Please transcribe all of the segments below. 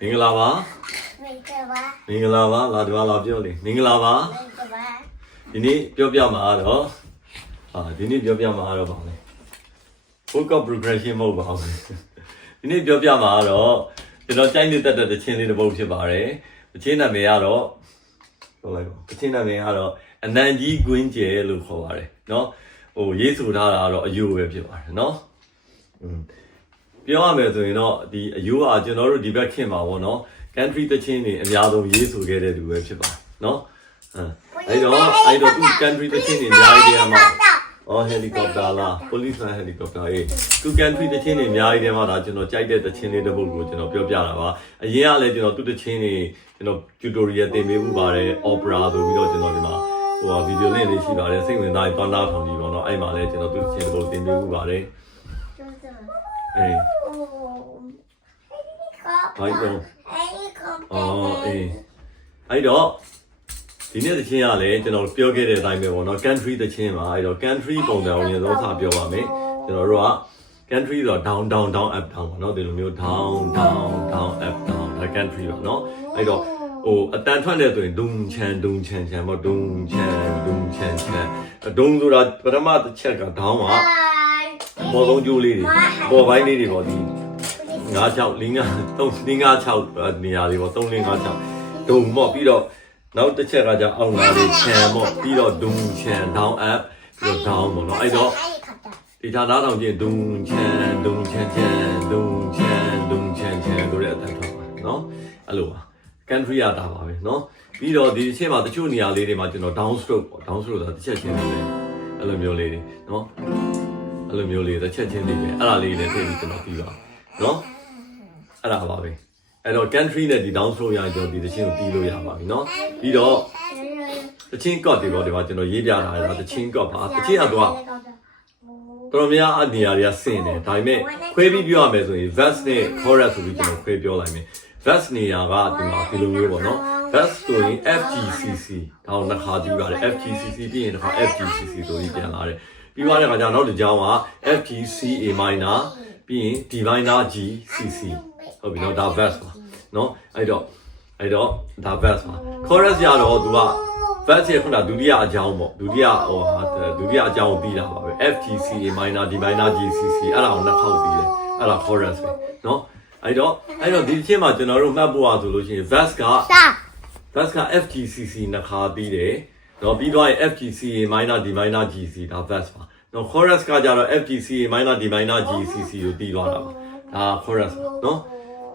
မင်္ဂလာပါ မိတ်ကပါ မင်္ဂလာပါလာဒီမှာလာပြောလေမင်္ဂလာပါ မိတ်ကပါ ဒီနေ့ပြောပြမှာတော့ဟာဒီနေ့ပြောပြမှာတော့ပါလေ workout progression မဟုတ်ပါဘူးဒီနေ့ပြောပြမှာတော့ကျွန်တော်ကြိုက်နေတဲ့တဲ့ချင်းလေးတစ်ပုဒ်ဖြစ်ပါတယ်အချင်းနာမည်ကတော့ပြောလိုက်ပါအချင်းနာမည်ကတော့အနန္ကြီးကွင်းကျဲလို့ခေါ်ပါတယ်เนาะဟိုရေးဆိုထားတာကတော့အယိုးပဲဖြစ်ပါတယ်เนาะอืม ပြောရမယ်ဆိုရင်တော့ဒီအယိုးကကျွန်တော်တို့ဒီဘက်ခင်ပါဗောနော် country တချင်းတွေအများဆုံးရေးဆိုခဲ့တဲ့လူပဲဖြစ်ပါတယ်နော်အဲအဲ့တော့အဲ့တော့သူ country တချင်းတွေအများကြီးတည်းမှာအော် helicopter လား policeman helicopter ရေးသူ country တချင်းတွေအများကြီးတည်းမှာဒါကျွန်တော်ကြိုက်တဲ့တချင်းလေးတစ်ပုဒ်ကိုကျွန်တော်ပြောပြတာပါအရင်ကလည်းကျွန်တော်သူတချင်းတွေကျွန်တော် tutorial သင်ပေးမှုပါတယ် opera ဆိုပြီးတော့ကျွန်တော်ဒီမှာဟိုဗီဒီယိုလေးလေးရှိပါတယ်စိတ်ဝင်စားရင်ပန်းသားထောင်ကြည့်ပါတော့အဲ့မှာလည်းကျွန်တော်သူတချင်းတစ်ပုဒ်သင်ပေးမှုပါတယ်ကျိုးစ အေးအိုးဘိုက်တော့အဲ့ကောအော်အေးအဲ့တော့ဒီနေ့သချင်းကလည်းကျွန်တော်ပြောခဲ့တဲ့အတိုင်းပဲပေါ့နော် country သချင်းပါအဲ့တော့ country ပုံစံအောင်ရင်တော့စပြောပါမယ်ကျွန်တော်တို့က country ဆိုတော့ down down down up down ပေါ့နော်ဒီလိုမျိုး down down down up down ဒါ country ပါနော်အဲ့တော့ဟိုအတန်ထွက်နေဆိုရင်ဒုံချန်ဒုံချန်ချန်ပေါ့ဒုံချန်ဒုံချန်ချန်ဒုံဆိုတာပထမတစ်ချက်က down ကပေါ်ဆုံးကျိုးလေးတွေပေါ်ပိုင်းလေးတွေပေါ့ဒီ 9 6 5 3 5 6နေရာလေးပေါ့3 5 5 6ဒုံပေါ့ပြီးတော့နောက်တစ်ချက်ကကြအောက်နာလေးခြံပေါ့ပြီးတော့ဒုံခြံ down up ပြီးတော့ down ပေါ့နော်အဲ့တော့ဒီဌာနတော်ချင်းဒုံခြံဒုံခြံခြံဒုံခြံဒုံခြံခြံဆိုတဲ့အတန်ထွက်ပါနော်အဲ့လိုပါ country ရတာပါပဲနော်ပြီးတော့ဒီအချက်မှာတချို့နေရာလေးတွေမှာကျွန်တော် down stroke ပေါ့ down stroke ဆိုတာတစ်ချက်ချင်းလေးပဲအဲ့လိုမျိုးလေးတွေနော်အဲ့လိုမျိုးလေးတစ်ချက်ချင်းလေးပဲအဲ့ဒါလေးလည်းသိပြီးကျွန်တော်ပြီးပါနော် အဲ့ဒါပါပဲအဲ့တော့ country နဲ့ဒီ down throw ရရင်ကျွန်တော်ဒီတချင်းကိုတီးလို့ရပါပြီเนาะပြီးတော့တချင်း code တွေပေါ့ဒီမှာကျွန်တော်ရေးပြထားတာတချင်း code ပါတချင်းကတော့တော်များအနေရာတွေကဆင်တယ်ဒါပေမဲ့ခွဲပြီးပြောရမယ်ဆိုရင် verse နဲ့ chorus ဆိုပြီးကျွန်တော်ခွဲပြောလိုက်မယ် verse နေရာကဒီမှာဒီလိုမျိုးပေါ့เนาะ verse ဆိုရင် FGCC ဒါကိုနှစ်ခါတီးပါတယ် FGCC ပြီးရင်တစ်ခါ FGCC ဆိုပြီးပြန်လာတယ်ပြီးသွားတဲ့အခါကျတော့နောက်တစ်ကြောင်းက FGCA minor ပြီးရင် D minor G CC ဟုတ်ပြီနော်ဒါ verse ပါနော်အဲ့တော့အဲ့တော့ဒါ verse ပါ chorus ရတော့သူက verse ရဲ့ခုနဒုတိယအကြောင်းပေါ့ဒုတိယဟိုဟာဒုတိယအကြောင်းကိုပြီးတာပါပဲ F G C A minor D minor G C C အဲ့ဒါကိုနှစ်ခေါက်ပြီးတယ်အဲ့ဒါ chorus ပဲနော်အဲ့တော့အဲ့တော့ဒီအချင်းမှာကျွန်တော်တို့မှတ်ဖို့ရဆိုလို့ရှိရင် verse ကစာ verse က F G C C နှစ်ခါပြီးတယ်နော်ပြီးတော့ F G C A minor D minor G C ဒါ verse ပါနော် chorus ကကြတော့ F G C A minor D minor G C C ကိုပြီးသွားတာပါဒါ chorus ပါနော်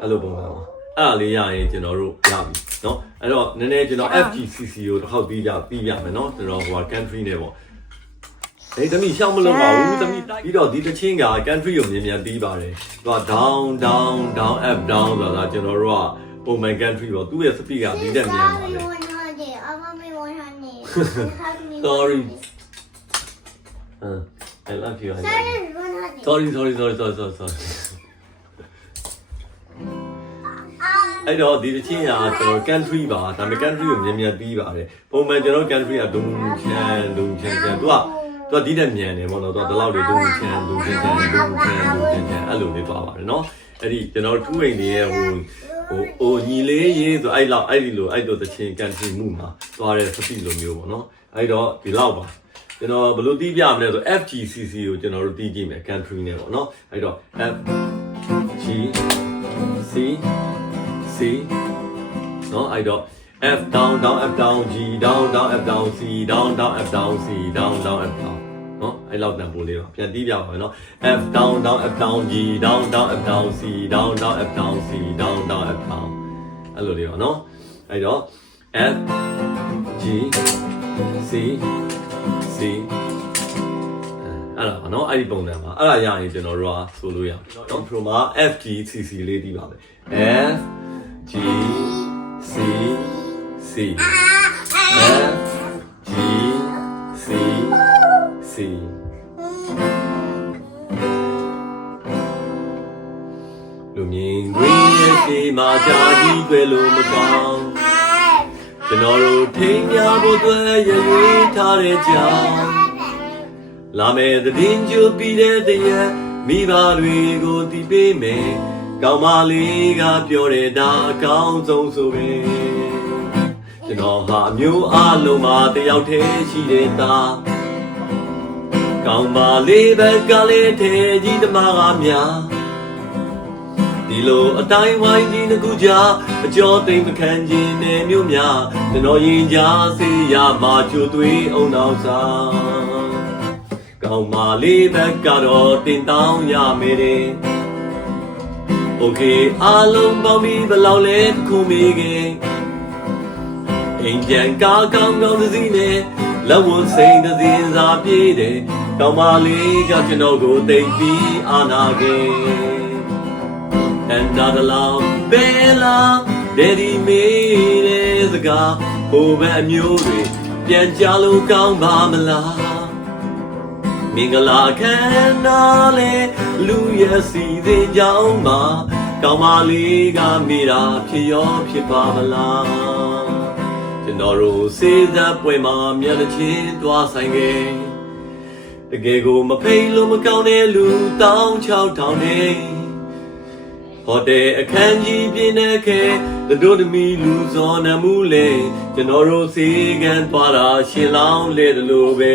အဲ့လိုပုံစံပါအဲ့ဒါလေးရရင်ကျွန်တော်တို့ရပြီเนาะအဲ့တော့နည်းနည်းကျွန်တော် FGCC ကိုတစ်ခေါက်ပြီးကြပြီးပြမယ်เนาะကျွန်တော်ဟို country နဲ့ပေါ့အေးတမီရှောင်းမလို့ပါဘူးတမီပြီးတော့ဒီတချင်းက country ကိုမြင်မြန်ပြီးပါတယ်သူက down down down up down ဆိုတာကျွန်တော်တို့ကပုံမှန် country ပေါ့သူ့ရဲ့ speed ကဒီတက်မြန်ပါတယ် အမမေဝန်ဟန်နေ sorry ဟမ် I love you I love you sorry sorry sorry sorry sorry အဲ့တော့ဒီတစ်ချင်းကကျွန်တော် country ပါဒါပေမဲ့ country ကိုမြင်မြန်ပြီးပါတယ်ပုံမှန်ကျွန်တော် country ကဒုံချန်ဒုံချန်ချန်သူကသူကဒီတဲ့မြန်တယ်ပေါ့နော်သူကဒီလောက်တွေဒုံချန်ဒုံချန်ချန်ဒုံချန်ဒုံချန်ချန်အဲ့လိုလေးသွားပါတယ်နော်အဲ့ဒီကျွန်တော်ထူးအိမ်တွေရဲ့ဟိုဟိုဟိုညီလေးရေးဆိုအဲ့လောက်အဲ့ဒီလိုအဲ့လိုတစ်ချင်း country မှုမှာသွားတဲ့စတိလိုမျိုးပေါ့နော်အဲ့တော့ဒီလောက်ပါကျွန်တော်ဘယ်လိုတီးပြမလဲဆို FGCC ကိုကျွန်တော်တို့တီးကြည့်မယ် country နဲ့ပေါ့နော်အဲ့တော့ F G C C နော်အဲ့တော့ F down down F down G down down F down C down down F down C down down F down နော်အဲ့လောက်တန်ပိုးလေးတော့ပြန်တီးပြပါမယ်နော် F down down F down G down down F down C down down F down C down down F down အဲ့လိုလေးပါနော်အဲ့တော့ F G C C အဲ့ဒါပါနော်အဲ့ဒီပုံစံပါအဲ့ဒါရရင်ကျွန်တော်တို့ကဆိုလို့ရအောင်ကျွန်တော် intro မှာ F G C C လေးတီးပါမယ် F G C C F G C C လူမြင်ခွင့်ရဲ့ဒီမှာကြာကြီးတွေ့လို့မကောင်းကျွန်တော်တို့ထိန်မြဖို့အတွက်ရရွေးထားတဲ့ကြောင်လာမယ်သတည်ကြိုပြီးတဲ့တည်းရမိဘတွေကိုတည်ပေးမယ် ကောင်းမလေးကပြောတယ်ဒါအကောင်းဆုံးဆိုပဲကျွန်တော်ဟာအမျိုးအလုံးမှာတယောက်တည်းရှိတဲ့သားကောင်းပါလေးပဲကလေးထဲကြီးတမကများဒီလိုအတိုင်းဝိုင်းကြီးတစ်ခုကြားအကျော်သိမ်မခံခြင်းနဲ့မြို့များကျွန်တော်ရင်ကြားစေရမှာချွသွေးအောင်နောက်စားကောင်းပါလေးဘက်ကတော့တင်တောင်းရမယ်တဲ့ Okay အားလုံးပေါင်းပြီးဘယ်လောက်လဲတစ်ခုမေးခင်အင်ဂျန်ကားကောင်းကောင်းသစီနဲ့လက်ဝတ်စိန်သစင်စားပြေးတယ်ကောင်းပါလေးကကျွန်တော်ကိုတိတ်ပြီးအာနာခင်အန်ဒါဒလောင်ဘယ်လာဒယ်ဒီမေးတဲ့စကားဟိုဘက်အမျိုးတွေပြန်ကြလို့ကောင်းပါမလား မင်္ဂလာခံနာလေလူရဲ့စီစဉ်ကြောင်းမှာကောင်းမလေးကမိတာဖြစ်ရောဖြစ်ပါမလားကျွန်တော်တို့စေးသက်ပွဲမှာမျက်နှာချင်းတွားဆိုင်ခဲ့တကယ်ကိုမဖိတ်လို့မကောင်းတဲ့လူတောင်းချောက်ထောင်နေဟိုတယ်အခန်းကြီးပြင်းတဲ့ခဲတို့တမီလူစောနမှုလေကျွန်တော်တို့စေကံသွားတာရှင်လောင်းလေတလို့ပဲ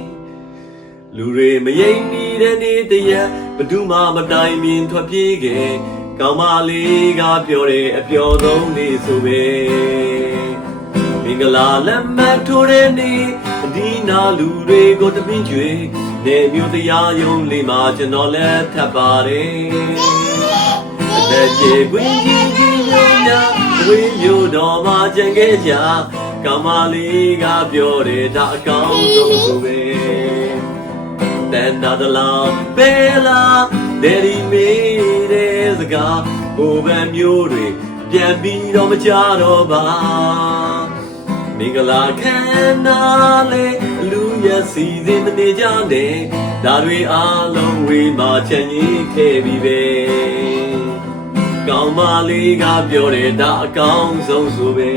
လူတွေမယိမ့်မိတဲ့နေ့တည်းဘယ်သူမှမတိုင်မြင်ထွက်ပြေးခဲ့ကောင်းမလေးကပြောတဲ့အပျော်ဆုံးနေ့ဆိုပဲမင်္ဂလာလက်မှတ်ထိုးတဲ့နေ့အဒီနာလူတွေကိုတပင်းကျွေနေမျိုးတရားယုံလေးမှာကျွန်တော်လက်ထပ်ပါတယ်အသက်ကြီးကွင်းကြီးကြီးယုံညာဝေးမျိုးတော်မှာကြံခဲ့ကြကောင်းမလေးကပြောတဲ့ဒါအကောင်းဆုံးဆိုပဲ တန်တာတလောင်ဘယ်လာဒယ်ဒီမေးတဲ့စကားဘိုးဗန်မျိုးတွေပြန်ပြီးတော့မကြတော့ပါမင်္ဂလာခံနာလေလူရဲ့စီစဉ်မနေကြနဲ့ဒါတွေအားလုံးဝေးမှာချင်ရင်ခဲ့ပြီပဲကောင်းမလေးကပြောတယ်ဒါအကောင်းဆုံးဆိုပဲ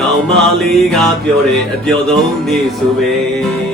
ကောင်းမလေးကပြောတယ်အပျော်ဆုံးနေ့ဆိုပဲ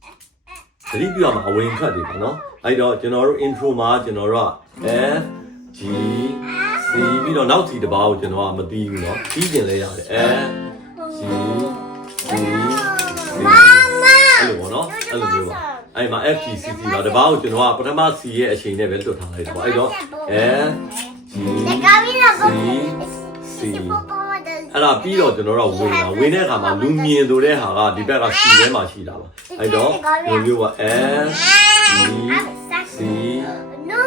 သတိပြုရမှာအဝင်ခတ်တွေပေါ့နော်အဲ့တော့ကျွန်တော်တို့ intro မှာကျွန်တော်တို့က F G C ပြီးတော့နောက်စီတစ်ပါးကိုကျွန်တော်ကမသိဘူးနော်ပြီးကျင်လဲရတယ် F G C C အဲ့လိုပေါ့နော်အဲ့လိုမျိုးပါအဲ့မှာ F G C C ပါတစ်ပါးကိုကျွန်တော်ကပထမ C ရဲ့အချိန်နဲ့ပဲလွတ်ထားလိုက်တယ်ပေါ့အဲ့တော့ F G C C အဲ့ဒါပြီးတော့ကျွန်တော်တို့ဝင်တာဝင်တဲ့အခါမှာလူမြင်ဆိုတဲ့ဟာကဒီဘက်က C ထဲမှာရှိတာပါအဲ့တော့လူမျိုးက F G C No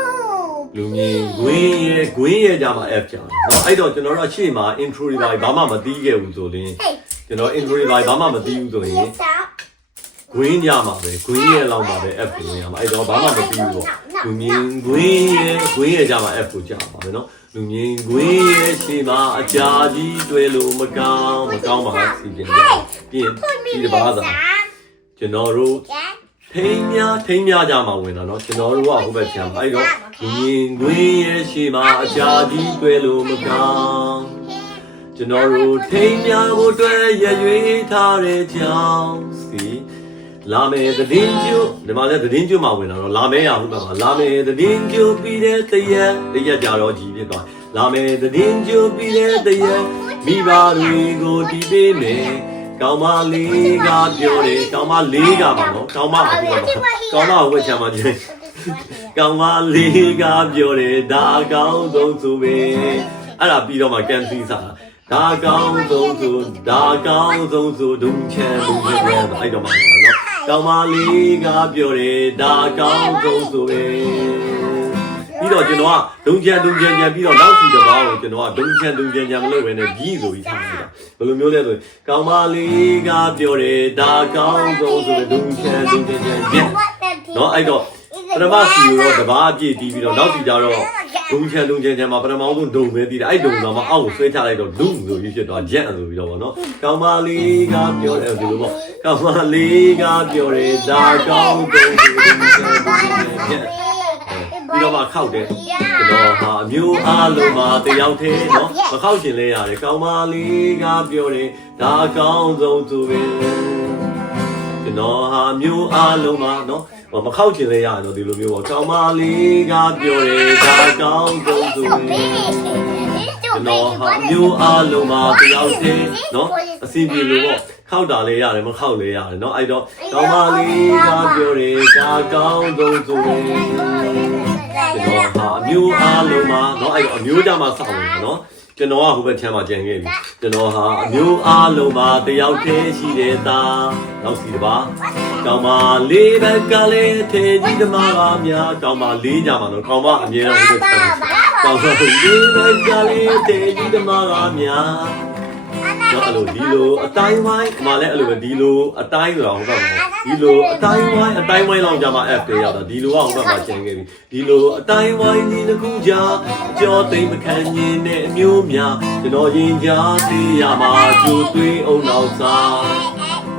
လူမြင်ဂွင်းရဲ့ဂွင်းရဲ့ကြမှာ F ကြာတယ်เนาะအဲ့တော့ကျွန်တော်တို့အရှိမှာ intro တွေပါဘာမှမသိခဲ့ဘူးဆိုရင် Hey ကျွန်တော် intro တွေပါဘာမှမသိဘူးဆိုရင် Yes out ဂွင်းကြမှာပဲဂွင်းရဲ့လောက်မှာပဲ F ကိုဝင်ရမှာအဲ့တော့ဘာမှမသိဘူးပေါ့လူမြင်ဂွင်းရဲ့ဂွင်းရဲ့ကြမှာ F ကိုကြာမှာပဲเนาะ လူမြင်ဂွင်းရဲ့ရှိမှာအကြာကြီးတွဲလို့မကောင်းမကောင်းပါစီပြင်ကြပြင် Put me ဒီ in တစ်ပါးသာ Sam ကျွန်တော်တို့ Yeah ထိမ်းများထိမ်းများကြမှာဝင်တာเนาะကျွန်တော်တို့ကဟိုဘက်ချမ်းအဲ့တော့လူမြင်ဂွင်းရဲ့ရှိမှာအကြာကြီးတွဲလို့မကောင်း ကျွန်တော်တို့ထိမ်းများကိုတွေ့ရရွေးထားတဲ့ကြောင်းစီ လာမယ်သတည်ကျိုးဒီမှာလည်းသတည်ကျိုးမှာဝင်တာတော့လာမယ်ရဟုတ်ပါမှာလာမယ်သတည်ကျိုးပြီးတဲ့တရက်တရက်ကြတော့ကြီးဖြစ်သွားလာမယ်သတည်ကျိုးပြီးတဲ့တရက်မိဘတွေကိုတီးပေးမယ်ကောင်းမလေးကပြောတယ်ကောင်းမလေးကပါနော်ကောင်းမဟုတ်ပါဘူးကောင်းမဟုတ်ချမ်းပါခြင်းကောင်မလေးကပြောတယ်ဒါအကောင်းဆုံးဆိုပဲအဲ့ဒါပြီးတော့မှကန်စီစားဒါအကောင်းဆုံးဆိုဒါအကောင်းဆုံးဆိုဒုံချန်ဒုံချန်အဲ့တော့မှနော် ကောင်မလေးကပြောတယ်ဒါအကောင်းဆုံးဆိုပဲပြီးတော့ကျွန်တော်ကဒုံချန်ဒုံချန်ချန်ပြီးတော့နောက်စီတစ်ပါးကိုကျွန်တော်ကဒုံချန်ဒုံချန်ချန်မလုပ်ဘဲနဲ့ကြီးဆိုပြီးထားလိုက်တာဘယ်လိုမျိုးလဲဆိုရင်ကောင်မလေးကပြောတယ်ဒါအကောင်းဆုံးဆိုဒုံချန်ဒုံချန်ချန်ချန်နော်အဲ့တော့ ပထမစီကိုတော့တဘာအပြည့်တီးပြီးတော့နောက်စီကြတော့ဒုံချန်ဒုံချန်ချန်မှာပထမဆုံးဒုံပဲတီးတယ်အဲ့ဒုံတော့မှအောက်ကိုဆွဲချလိုက်တော့လူဆိုပြီးဖြစ်သွားဂျက်ဆိုပြီးတော့ဗောနော်ကောင်းမလေးကပြောတယ်ဒီလိုပေါ့ကောင်းမလေးကပြောတယ်ဒါကောင်းတယ်ဒုံချန်ဒုံချန်ဂျက်ပြီးတော့မှခောက်တယ်ကျွန်တော်ဟာအမျိုးအားလုံးမှာတယောက်တည်းနော်မခောက်ရှင်လဲရတယ်ကောင်းမလေးကပြောတယ်ဒါကောင်းဆုံးသူပဲကျွန်တော်ဟာမျိုးအားလုံးမှာနော် မခောက်ချင်လဲရတော့ဒီလိုမျိုးပေါ့ကောင်းမလေးကပြောတယ်ဒါကောင်းဆုံးသူကျွန်တော်ဟာမျိုးအားလုံးမှာတယောက်တည်းနော်အစီအပြေလို့ပေါ့ခောက်တာလဲရတယ်မခောက်လဲရတယ်နော်အဲ့တော့ကောင်းမလေးကပြောတယ်ဒါကောင်းဆုံးသူကျွန်တော်ဟာမျိုးအားလုံးမှာနော်အဲ့တော့အမျိုးကြမှာစောင့်နေတာနော် ကျွန်တော်ကဟိုဘက်ချမ်းမှာကြံခဲ့ပြီကျွန်တော်ဟာအမျိုးအားလုံးမှာတယောက်တည်းရှိတဲ့သားနောက်စီတစ်ပါးကောင်းမလေးဘက်ကလေးထေကြီးဓမ္မကများကောင်းမလေးကြမှာတော့ကောင်းမအမြဲတမ်းဟုတ်တယ်ကောင်းမလေးဘက်ကလေးထေကြီးဓမ္မကများ တော့အဲ့လိုဒီလိုအတိုင်းဝိုင်းဒီမှာလည်းအဲ့လိုပဲဒီလိုအတိုင်းဆိုတာဟုတ်ကဲ့ဒီလိုအတိုင်းဝိုင်းအတိုင်းဝိုင်းလောက်ကြမှာ F တွေရောက်တာဒီလိုကဟုတ်ကဲ့မှာကျန်ခဲ့ပြီဒီလိုအတိုင်းဝိုင်းကြီးတစ်ခုကြာအကျော်သိမ့်မခံရင်နဲ့အမျိုးများကျွန်တော်ရင်ကြားသေးရမှာကြိုတွေးအောင်နောက်စား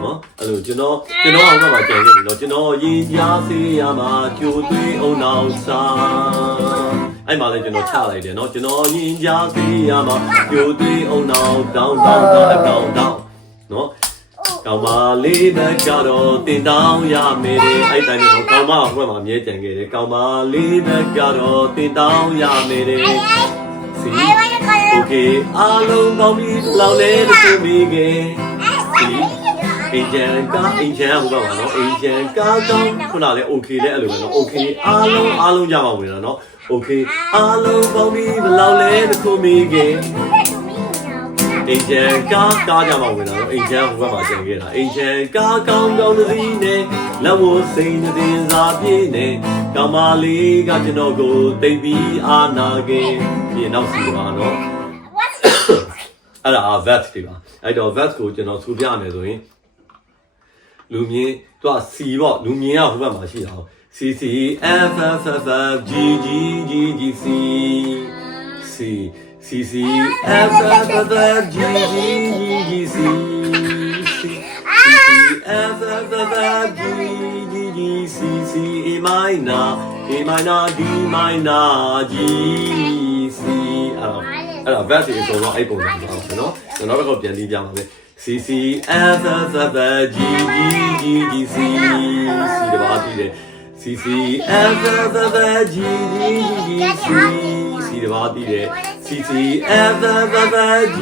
နော်အဲ့လိုကျွန်တော်ကျွန်တော်အောင်တော့ကြံနေပြီနော်ကျွန်တော်ရင်ကြားစေးရမှာကြိုသွေးအောင်နောက်စား အဲ့မှာလည်းကျွန်တော်ချလိုက်တယ်နော်ကျွန်တော်ရင်ကြားစေးရမှာကြိုသွေးအောင်နောက်တောင်းတောင်းတောင်းအတောင်းတောင်းနော်ကောင်းပါလေးဘက်ကတော့တင်တောင်းရမယ်တဲ့အဲ့တိုင်းတော့ကောင်းမဘွဲ့မှာမြဲကြံခဲ့တယ်ကောင်းပါလေးဘက်ကတော့တင်တောင်းရမယ်တဲ့စီโอเคအားလုံးကောင်းပြီလောက်လဲတစ်ခုမိခင်စီ အင်ဂျန်ကအင်ဂျန်ဟုတ်ပါပါနော်အင်ဂျန်ကားကောင်းခုနလည်း okay လဲအဲ့လိုပဲနော် okay အားလုံးအားလုံးကြပါဝင်တာနော် okay အားလုံးပေါင်းပြီးဘယ်လောက်လဲတစ်ခုမိခင်အင်ဂျန်ကားကားကြပါဝင်တာနော်အင်ဂျန်ဟိုဘက်မှာကျန်ခဲ့တာအင်ဂျန်ကားကောင်းကောင်းသတိနဲ့လက်ဝစိန်တဲ့စားပြေးနဲ့ကမာလေးကကျွန်တော်ကိုတိတ်ပြီးအာနာခင်ပြင်နောက်စီပါနော်အဲ့ဒါ vet တွေပါအဲ့တော့ vet ကိုကျွန်တော်သူပြမယ်ဆိုရင်လူမြင်သူက C ပေါ့လူမြင်ကဟိုဘက်မှာရှိတာဟုတ် C C F F F F G G G G C C C C F F F F G G G G C C C F F F F G G G C C A minor A minor D minor G C အဲ့တော့အဲ့ဒါ verse တွေအကုန်လုံးအဲ့ပုံစံပြောအောင်နော်ကျွန်တော်တို့ကပြန်ပြီးပြပါမယ် C C F F F G G G G C C တပါး ပြီးတယ် C C F F F G G G G C C တပါးပြီးတယ် C C F F F G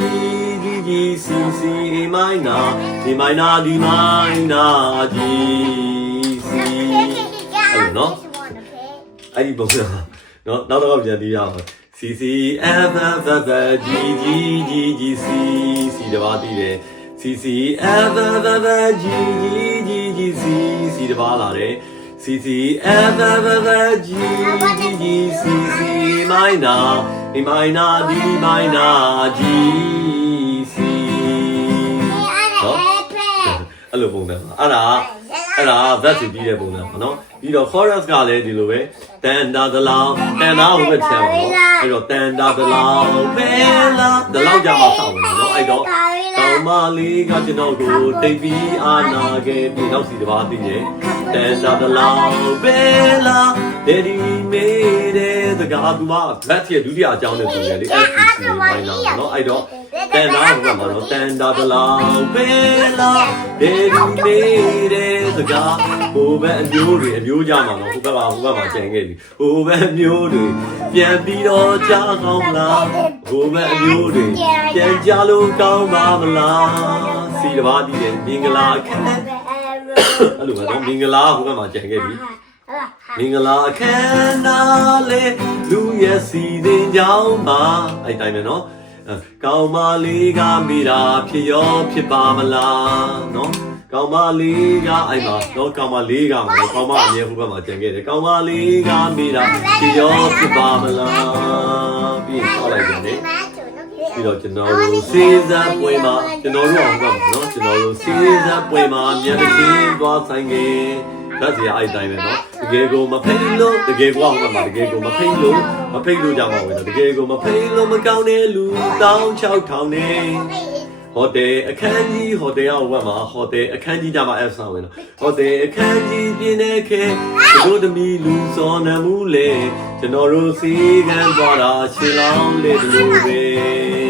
G G C C A minor A minor D minor G C အဲ့လိုနော်အဲ့ဒီပုံစံနော်နောက်တော့ပြန်ပြီးရအောင် C C F F F G G G G C C တပါးတည်တယ် C C F F F G G G G C C တပါးလာတယ် C C F F F G G G C C minor A minor D minor G C အဲ့လိုပုံစံပါအဲ့ဒါအဲ့ဒါ verse ပြီးတဲ့ပုံစံပါနော်ပြီးတော့ chorus ကလည်းဒီလိုပဲတန်တာတလောင်တန်တာဟိုဘက်ချမ်းပါနော်အဲ့တော့တန်တာတလောင်ပဲလာတလောင်ကြမှာစောင့်နေနော်အဲ့တော့တောင်မလေးကကျွန်တော်ကိုတိတ်ပြီးအာနာခဲ့ပြီးနောက်စီတစ်ပါးသိတယ် တန်တာတလောင်ပဲလာဒေဒီမေတဲ့စကားက verse ရဲ့ဒုတိယအကြောင်းနဲ့တူတယ်လေ FCC ဘိုင်းလာနော်အဲ့တော့တန်တာဟိုဘက်မှာနော်တန်တာတလောင်ပဲလာဒေဒီမေတဲ့စကားဟိုဘက်အမျိုးတွေအမျိုးကြမှာနော်ဟိုဘက်ကဟိုဘက်မှာကျန်ခဲ့ပြီဟိုဘက်အမျိုးတွေပြန်ပြီးတော့ကြားကောင်းမလားဟိုဘက်အမျိုးတွေပြန်ကြလို့ကောင်းပါမလားစီတစ်ပါးပြီးတယ်မင်္ဂလာအခမ်း အဲ့လိုပဲနော်မင်္ဂလာဟိုဘက်မှာကျန်ခဲ့ပြီဟာမင်္ဂလာအခမ်းအနားလေလူရဲ့စီစဉ်ကြောင်းမှာအဲ့တိုင်းပဲနော်အဲကောင်းမလေးကမိတာဖြစ်ရောဖြစ်ပါမလားနော်ကောင်းမလေးကအဲ့မှာနော်ကောင်းမလေးကမှာနော်ကောင်းမအမြဲဟိုဘက်မှာကြံခဲ့တယ်ကောင်းမလေးကမိတာဖြစ်ရောဖြစ်ပါမလားပြီးရင်ဆောက်လိုက်တယ်လေ ပြီးတော့ကျွန်တော်တို့စေးစပ်ပွဲမှာကျွန်တော်တို့အောင်ကမှာနော်ကျွန်တော်တို့စေးစပ်ပွဲမှာမြန်တဲ့ချင်းသွားဆိုင်ကေဒါစီအဲ့တိုင်းပဲနော်တကယ်ကိုမဖိတ်လို့တကယ်ကိုအောင်ကမှာတကယ်ကိုမဖိတ်လို့မဖိတ်လို့ကြမှာဝင်တော့တကယ်ကိုမဖိတ်လို့မကောင်းတဲ့လူတောင်း6000နဲ့ဟိုတယ်အခန်းကြီးဟိုတယ်ရောက်ဝက်မှာဟိုတယ်အခန်းကြီးကြမှာ app ဆောင်ဝင်တော့ဟိုတယ်အခန်းကြီးပြင်းတဲ့ခဲတို့သမီးလူစောနမှုလေကျွန်တော်တို့စီကံသွားတာရှင်းလောင်းလေတို့ပဲ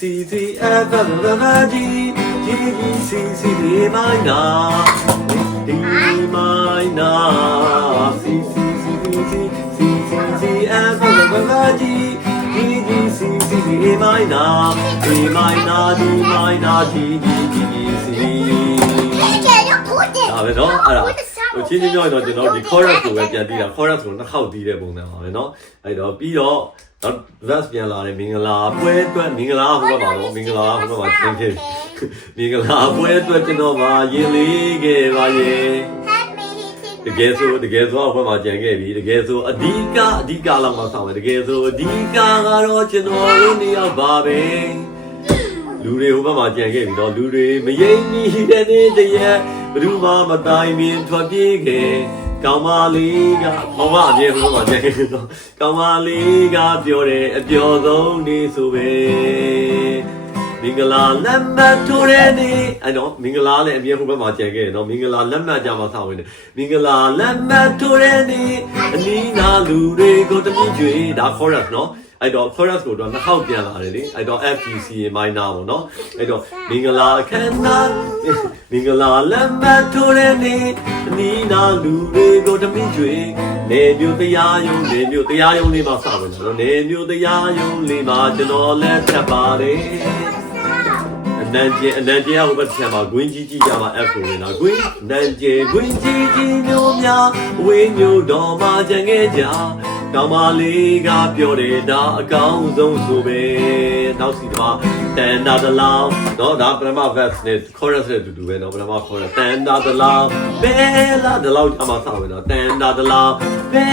C C F F F G G G C C D minor D minor C C C C C C C F F F G G G C C D minor D minor D minor G G G G C ဒါပဲเนาะအဲ့ဒါဟိုချင်းချင်းပြောရင်တော့ကျွန်တော်ဒီ chorus ကိုပဲပြန်ပြီးတာ chorus ကိုနှစ်ခေါက်ပြီးတဲ့ပုံစံပါပဲเนาะအဲ့တော့ပြီးတော့ တော့ verse ပြန်လာတယ်မင်္ဂလာပွဲအတွက်မင်္ဂလာဟိုဘက်မှာတော့မင်္ဂလာဟိုဘက်မှာသင်ခဲ့မင်္ဂလာပွဲအတွက်ကျွန်တော်ပါရင်လေးခဲ့ပါရဲ့တကယ်ဆိုတကယ်ဆိုဟိုဘက်မှာကြံခဲ့ပြီတကယ်ဆိုအဓိကအဓိကလောက်မှဆောင်းမယ်တကယ်ဆိုအဓိကကတော့ကျွန်တော်တို့နှစ်ယောက်ပါပဲလူတွေဟိုဘက်မှာကြံခဲ့ပြီတော့လူတွေမယိမ့်မီတဲ့နေ့တည်းရဲ့ဘယ်သူမှမတိုင်ပင်ထွက်ပြေးခဲ့ ကောင်းမလေးကကောင်းမအမြဲဟိုဘက်မှာကြံခဲ့တော့ကောင်းမလေးကပြောတယ်အပျော်ဆုံးနေ့ဆိုပဲမင်္ဂလာလက်မှတ်ထိုးတဲ့နေ့အဲ့တော့မင်္ဂလာလည်းအမြဲဟိုဘက်မှာကြံခဲ့တယ်နော်မင်္ဂလာလက်မှတ်ကြမှာဆောင်းဝင်တယ်မင်္ဂလာလက်မှတ်ထိုးတဲ့နေ့အနီးနာလူတွေကိုတမိကျွေဒါ chorus နော် အဲ့တော့ chorus ကိုတော့နှစ်ခေါက်ပြန်လာတယ်လေအဲ့တော့ FTC minor ပေါ့နော်အဲ့တော့မင်္ဂလာခန္ဓာမင်္ဂလာလက်မှတ်ထိုးတဲ့နေ့အနီးနာလူတွေကိုတမိကျွေနေမျိုးတရားယုံနေမျိုးတရားယုံလေးမှာစဝင်တော့နေမျိုးတရားယုံလေးမှာကျွန်တော်လက်ထပ်ပါတယ်အနန်ကျအနန်ကျဟိုဘက်ဆံမှာဂွင်းကြီးကြီးကြမှာ F ကိုဝင်တာဂွင်းနန်ကျဂွင်းကြီးကြီးမျိုးများဝင်းမျိုးတော်မှာကြံခဲ့ကြ တောင်မလေးကပြောတယ်ဒါအကောင်းဆုံးဆိုပဲနောက်စီတော့တန်တာတလောင်းတော့ဒါပထမ verse နဲ့ chorus နဲ့တူတူပဲနော်ပထမ chorus တန်တာတလောင်းဘဲလာတလောင်းအမှစပဲနော်တန်တာတလောင်းဘဲ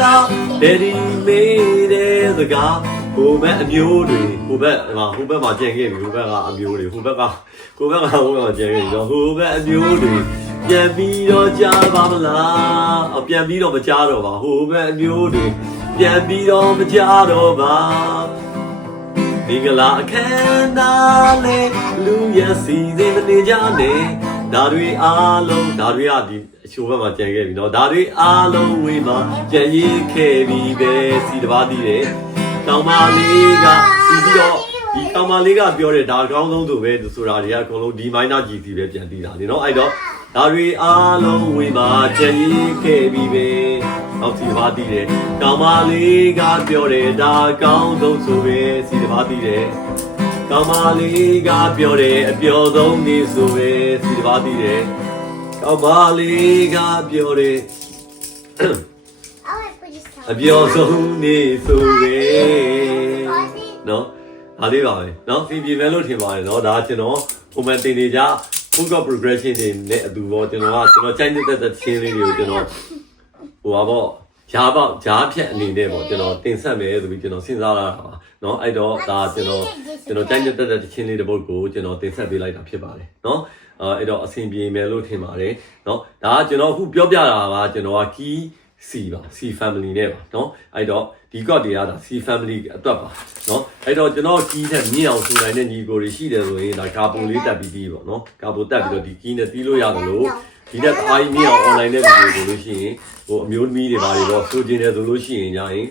လာဒယ်ဒီမေးတဲ့စကားဟိုဘက်အမျိုးတွေဟိုဘက်ဟိုဟိုဘက်မှာကျန်ခဲ့ပြီဟိုဘက်ကအမျိုးတွေဟိုဘက်ကဟိုဘက်ကဟိုဘက်မှာကျန်ခဲ့ပြီတော့ဟိုဘက်အမျိုးတွေ ပြန်ပြီးတော့ကြားပါမလားအပြန်ပြီးတော့မကြားတော့ပါဟိုဘက်အမျိုးတွေပြန်ပြီးတော့မကြားတော့ပါမင်္ဂလာအခမ်းအနားလေလူရစီစဉ်မနေကြနဲ့ဒါတွေအားလုံးဒါတွေကဒီအချိုးဘက်မှာကြံခဲ့ပြီเนาะဒါတွေအားလုံးဝေးမှာကြံရည်ခဲ့ပြီပဲစီတစ်ပါးတည်တယ်ကောင်းမလေးကပြီးပြီးတော့ဒီကောင်းမလေးကပြောတယ်ဒါအကောင်းဆုံးဆိုပဲဆိုတာတွေကအကုန်လုံးဒီ minor GC ပဲပြန်တည်တာလေเนาะအဲ့တော့ ဒါတွေအားလုံးဝေးမှာကြံရည်ခဲ့ပြီပဲနောက်စီတစ်ပါးတည်တယ်ကောင်းမလေးကပြောတယ်ဒါအကောင်းဆုံးဆိုပဲစီတစ်ပါးတည်တယ်ကောင်းမလေးကပြောတယ်အပျော်ဆုံးနေဆိုပဲစီတစ်ပါးတည်တယ်ကောင်းမလေးကပြောတယ်အပျော်ဆုံးနေဆိုပဲနော်ဒါလေးပါပဲနော်စီပြေမယ်လို့ထင်ပါတယ်နော်ဒါကျွန်တော်ပုံမှန်တင်နေကြ full got progression တွေနဲ့အတူပေါ့ကျွန်တော်ကကျွန်တော်ကြိုက်နေတဲ့တဲ့ချင်းလေးတွေကိုကျွန်တော်ဟိုပါပေါ့ဂျားပေါက်ဂျားဖြတ်အနေနဲ့ပေါ့ကျွန်တော်တင်ဆက်မယ်ဆိုပြီးကျွန်တော်စဉ်းစားလာတာပါနော်အဲ့တော့ဒါကျွန်တော် ကျွန်တော်တိုင်းတက်တဲ့တချင်းလေးတစ်ပုဒ်ကိုကျွန်တော်တင်ဆက်ပေးလိုက်တာဖြစ်ပါတယ်เนาะအဲအဲ့တော့အဆင်ပြေမယ်လို့ထင်ပါတယ်เนาะဒါကကျွန်တော်အခုပြောပြတာကကျွန်တော်က key C ပါ C family နဲ့ပါเนาะအဲ့တော့ ဒီ code တွေကဒါ C family အတွက်ပါเนาะအဲ့တော့ကျွန်တော် key ထက်မြင့်အောင်ဆိုနိုင်တဲ့ညီကိုတွေရှိတယ်ဆိုရင်ဒါကာပိုလေးတက်ပြီးပြီးပေါ့เนาะကာပိုတက်ပြီးတော့ဒီ key နဲ့တီးလို့ရတယ်လို့ ဒီတက်အားကြီးမြင်အောင် online နဲ့ဗီဒီယိုဆိုလို့ရှိရင်ဟိုအမျိုးသမီးတွေပါတွေတော့ဆိုကျင်တယ်ဆိုလို့ရှိရင်ညာရင်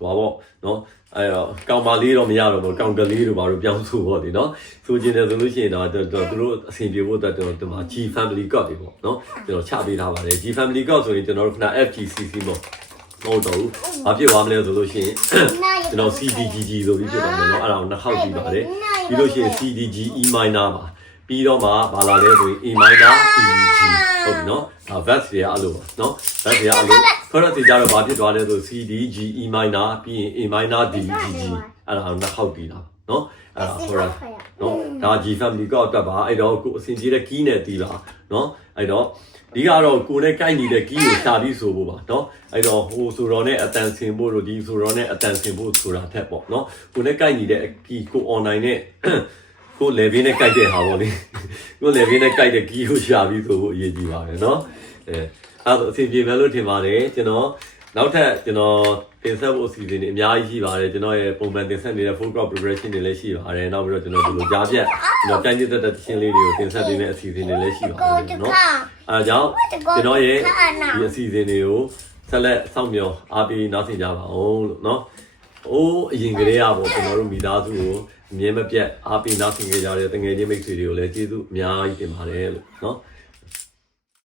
ဟောပေါ့နော်အဲ့တော့ကောင်မလေးတော့မရတော့ဘူးကောင်ကလေးတို့ဘာလို့ပြောင်းဆိုပေါ့ဒီနော်ဆိုကျင်တယ်ဆိုလို့ရှိရင်တော့သူတို့အဆင်ပြေဖို့အတွက်တော့ဒီမှာ G family code တွေပေါ့နော်ကျွန်တော်ချပေးထားပါတယ် G family code ဆိုရင်ကျွန်တော်တို့ခဏ FGCC ပေါ့ မဟုတ်တော့ဘူးဘာဖြစ်သွားမလဲဆိုလို့ရှိရင်ကျွန်တော် CDGG ဆိုပြီးဖြစ်သွားမယ်နော်အဲ့ဒါကိုနှစ်ခေါက်ကြည့်ပါတယ်ပြီးလို့ရှိရင် CDG E minor ပါပြီးတော့မှဘာလာလဲဆိုရင် E minor CDG ဟုတ်ပြီနော်ဒါ verse တွေကအဲ့လိုပါနော် verse တွေကအဲ့လို chorus တွေကြတော့ဘာဖြစ်သွားလဲဆို CDG E minor ပြီးရင် A minor D G G အဲ့ဒါကိုနှစ်ခေါက်တီးတာနော်အဲ့ဒါ chorus နော်ဒါ G family ကောက်တက်ပါအဲ့တော့ကိုအစင်ကြီးတဲ့ key နဲ့တီးပါနော်အဲ့တော့ ဒီကတော့ကိုနဲ့ကိုက်နေတဲ့ key ကိုရှာပြီးဆိုဖို့ပါနော်အဲ့တော့ဟိုဆိုတော့နဲ့အတန်ဆင်ဖို့တို့ဒီဆိုတော့နဲ့အတန်ဆင်ဖို့ဆိုတာထက်ပေါ့နော်ကိုနဲ့ကိုက်နေတဲ့ key ကို online နဲ့ကို level နဲ့ကိုက်တဲ့ဟာပေါ့လေကို level နဲ့ကိုက်တဲ့ key ကိုရှာပြီးဆိုဖို့အရေးကြီးပါတယ်နော်အဲအဲ့တော့အဆင်ပြေမယ်လို့ထင်ပါတယ်ကျွန်တော်နောက်ထပ်ကျွန်တော်တင်ဆက်ဖို့အစီအစဉ်တွေအများကြီးရှိပါတယ်ကျွန်တော်ရဲ့ပုံမှန်တင်ဆက်နေတဲ့ full crop preparation တွေလည်းရှိပါတယ်နောက်ပြီးတော့ကျွန်တော်ဒီလိုကြားပြတ်ကျွန်တော်ကြိုင်းကျတဲ့တခြင်းလေးတွေကိုတင်ဆက်ပေးမယ့်အစီအစဉ်တွေလည်းရှိပါတကိုယ်တနော်က အဲဒါကြောင့်ကျွန်တော်ရဲ့ဒီအစီအစဉ်တွေကိုဆက်လက်စောင့်မျှော်အားပေးနားဆင်ကြပါအောင်လို့နော်။အိုးအရင်ကလေးကပေါ့ကျွန်တော်တို့မိသားစုကိုအမြဲမပြတ်အားပေးနားဆင်ကြကြတဲ့တငယ်ချင်းမိတ်ဆွေတွေကိုလည်းကျေးဇူးအများကြီးတင်ပါတယ်လို့နော်။